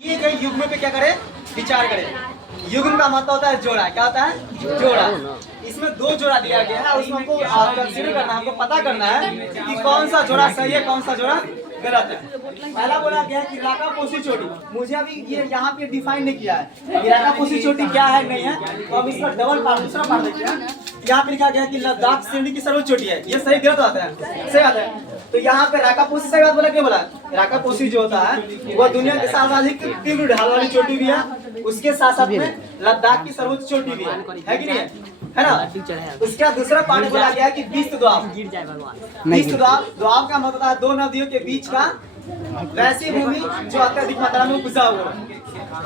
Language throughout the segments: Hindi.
ये गई युग्म पे क्या करे, विचार करे। युग्म का मतलब होता है जोड़ा। क्या होता है? जोड़ा। इसमें दो जोड़ा दिया गया है और उसमें हमको कंसीडर करना है, हमको पता करना है कि कौन सा जोड़ा सही है, कौन सा जोड़ा गलत है। पहला बोला गया है कि राका पोसी चोटी। मुझे अभी ये यहाँ पे डिफाइन नहीं किया है कि राका पोसी चोटी क्या है नहीं है, तो अब इसका डबल पार्ट दूसरा पार्ट देखिए। यहाँ पे लिखा गया कि लद्दाख श्रेणी की सर्वोच्च चोटी है। ये सही गलत आता है? सही आता है। तो यहाँ पे राका पोसी सही बात बोला, क्या बोला? राका पोसी जो होता है वह दुनिया के सर्वाधिक तीव्र ढाल वाली चोटी भी है, उसके साथ साथ में लद्दाख की सर्वोच्च चोटी भी है कि नहीं है ना? उसका दूसरा पार्ट बोला गया है कि विश्व द्वाब। विश्व द्वाब का मतलब है दो नदियों के बीच का वैसी भूमि जो अत्यधिक मात्रा में उपजा हुआ।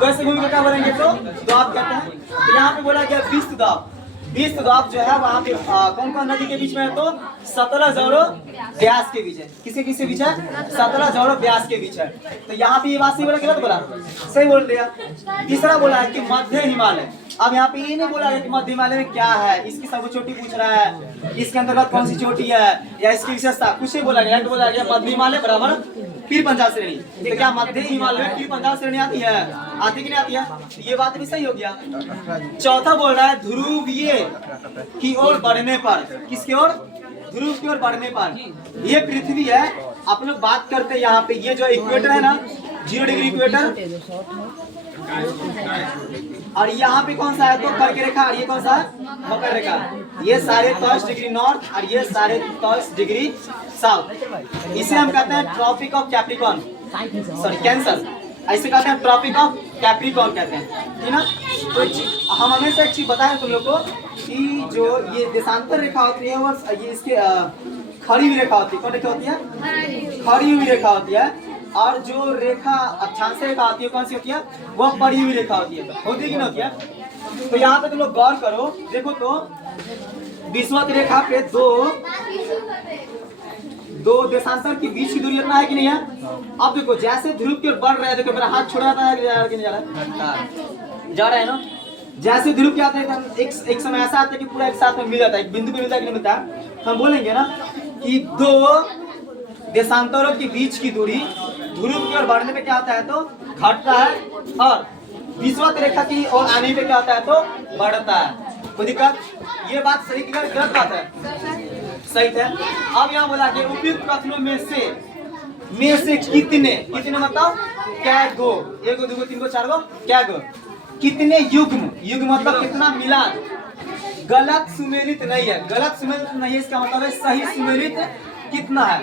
वैसे भूमि को क्या बोलेंगे? तो द्वाब कहते हैं। तो यहाँ पे बोला गया विश्व द्वाब। विश्व द्वाब जो है वहाँ पे कौन कौन नदी के बीच में है? तो सतलज और ब्यास के बीच है। किसके किसके बीच है? सतलज और ब्यास के बीच है। तो यहाँ पे ये बात सही बोला, गलत बोला? सही बोल दिया। तीसरा बोला है कि मध्य हिमालय। अब यहाँ पे ये नहीं बोला है कि मध्य हिमालय में क्या है, इसकी सब चोटी पूछ रहा है, इसके अंतर्गत कौन सी चोटी है या इसकी विशेषता, कुछ नहीं बोला गया। तो बोला गया मध्य हिमालय बराबर पीर पंजाल श्रेणी। तो क्या मध्य हिमालय में पीर पंजाल श्रेणी आती है? आती कि नहीं आती है? ये बात भी सही हो गया। चौथा बोल रहा है ध्रुवीय की ओर बढ़ने पर। किसकी ओर? ध्रुव की ओर बढ़ने पर। ये पृथ्वी है। आप लोग बात करते हैं यहाँ पे ये जो इक्वेटर है ना, 0 डिग्री इक्वेटर, और यहाँ पे कौन सा है? तो कर्क रेखा। और ये कौन सा है? मकर रेखा। ये सारे 23 डिग्री नॉर्थ और ये सारे 23 डिग्री साउथ। इसे हम कहते हैं Tropic of Capricorn, sorry Cancer. ऐसे कहते हैं ट्रॉपिक ऑफ कैप्रिकॉर्न कहते हैं, ठीक ना? तो हम हमेशा एक चीज बताएं तुम लोग को कि जो ये देशांतर रेखा होती है और ये इसके खड़ी हुई रेखा होती है। कौन रेखा होती है? खड़ी हुई रेखा होती है। और जो रेखा अक्षांश रेखा होती है कौन सी होती है? वो पड़ी हुई रेखा होती है। होती है कि नहीं होती है? तो यहाँ पे तुम लोग गौर करो, देखो तो विषुवत रेखा पे दो देशांतर की बीच की दूरी इतना है कि नहीं है? अब देखो जैसे ध्रुव की ओर बढ़ रहा है, देखो मेरा हाथ छोड़ जाता है कि नहीं जा रहा है? जा रहा है ना? जैसे ध्रुव क्या आता है एक समय ऐसा आता है कि पूरा एक साथ में मिल जाता है, एक बिंदु पे मिलता है कि नहीं मिलता है? हम बोलेंगे ना कि दो देशांतरों के बीच की दूरी ध्रुव की ओर बढ़ने पे क्या होता है? तो घटता है, और विषुवत रेखा की ओर आने पे क्या होता है? तो बढ़ता है। कोई दिक्कत? ये बात सही की गलत बात है? सही है। अब यहाँ बोला कि उपयुक्त कथनों में से कितने मतलब क्या? गो, एक गो, दो गो, तीन गो, चार गो, क्या गो? कितने युग्म? युग्म मतलब कितना मिलान। गलत सुमेलित नहीं है। गलत सुमेलित नहीं है इसका मतलब है सही सुमेलित कितना है।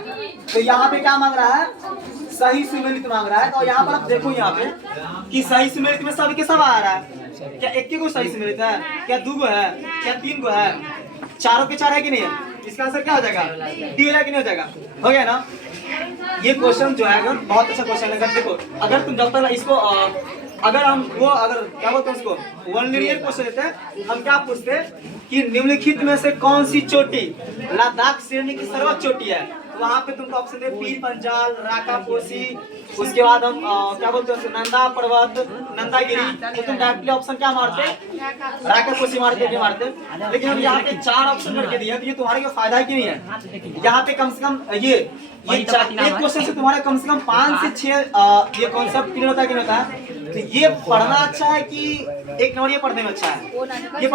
तो यहाँ पे क्या मांग रहा है? सही सुमेलित मांग रहा है। तो यहाँ पर आप देखो यहाँ पे कि सही सुमेलित में सब के सब आ रहा है। क्या एक को सही सुमेलित है? क्या 2 गो है? क्या 3 गो है? चारों के चार है कि नहीं है? इसका आंसर क्या हो जाएगा? डी हो कि नहीं हो जाएगा? हो गया ना? ये क्वेश्चन जो है अगर बहुत अच्छा क्वेश्चन है। देखो अगर तुम जब तक इसको अगर क्या बोलते हैं उसको वन लिनियर क्वेश्चन देते हैं, हम क्या पूछते हैं कि निम्नलिखित में से कौन सी चोटी लद्दाख श्रेणी की सर्वोच्च चोटी है? तो वहाँ पे तुमको ऑप्शन दे पीर पंजाल, राका पोसी, उसके बाद हम क्या बोलते हैं नंदा पर्वत, नंदागिरी। तो तुम डायरेक्टली ऑप्शन क्या मारते? राका पोसी मारते कि मारते? लेकिन हम यहाँ पे 4 ऑप्शन करके दिए, तो ये तुम्हारे को फायदा है कि नहीं है? यहाँ पे कम से कम ये एक क्वेश्चन से तुम्हारे कम से कम 5 से 6 ये कॉन्सेप्ट क्लियर होता है कि नहीं होता है? तो ये पढ़ना अच्छा है कि एक नंबर ये पढ़ने में अच्छा है? ये